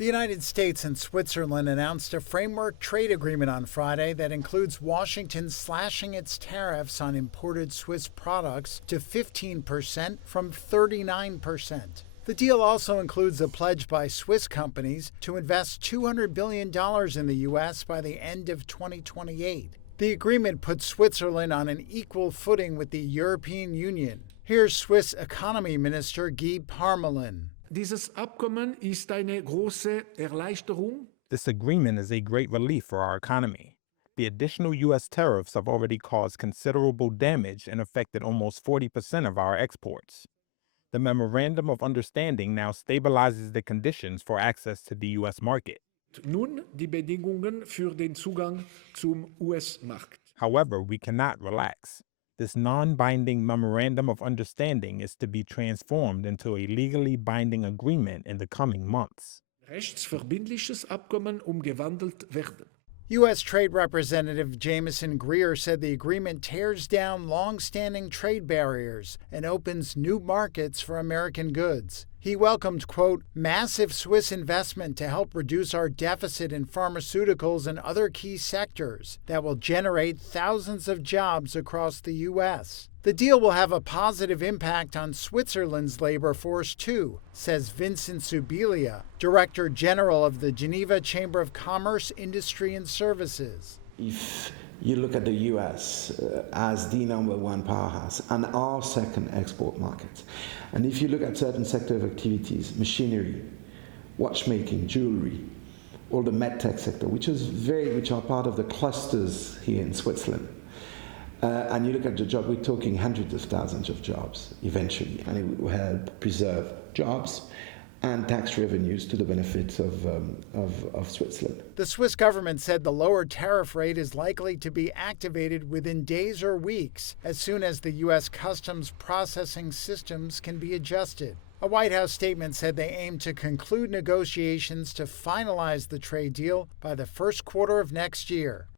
The United States and Switzerland announced a framework trade agreement on Friday that includes Washington slashing its tariffs on imported Swiss products to 15% from 39%. The deal also includes a pledge by Swiss companies to invest $200 billion in the U.S. by the end of 2028. The agreement puts Switzerland on an equal footing with the European Union. Here's Swiss Economy Minister Guy Parmelin. Dieses Abkommen ist eine große Erleichterung. This agreement is a great relief for our economy. The additional U.S. tariffs have already caused considerable damage and affected almost 40% of our exports. The Memorandum of Understanding now stabilizes the conditions for access to the U.S. market. Nun die Bedingungen für den Zugang zum US-Markt. However, we cannot relax. This non-binding Memorandum of Understanding is to be transformed into a legally binding agreement in the coming months. Rechtsverbindliches Abkommen umgewandelt werden. U.S. Trade Representative Jameson Greer said the agreement tears down long-standing trade barriers and opens new markets for American goods. He welcomed, quote, massive Swiss investment to help reduce our deficit in pharmaceuticals and other key sectors that will generate thousands of jobs across the U.S. The deal will have a positive impact on Switzerland's labor force, too, says Vincent Subilia, Director General of the Geneva Chamber of Commerce, Industry and Services. If you look at the US as the number one powerhouse and our second export market, and if you look at certain sector of activities, machinery, watchmaking, jewelry, or the medtech sector, which are part of the clusters here in Switzerland, and you look at the job, we're talking hundreds of thousands of jobs eventually, and it will help preserve jobs and tax revenues to the benefit of Switzerland. The Swiss government said the lower tariff rate is likely to be activated within days or weeks, as soon as the U.S. customs processing systems can be adjusted. A White House statement said they aim to conclude negotiations to finalize the trade deal by the first quarter of next year.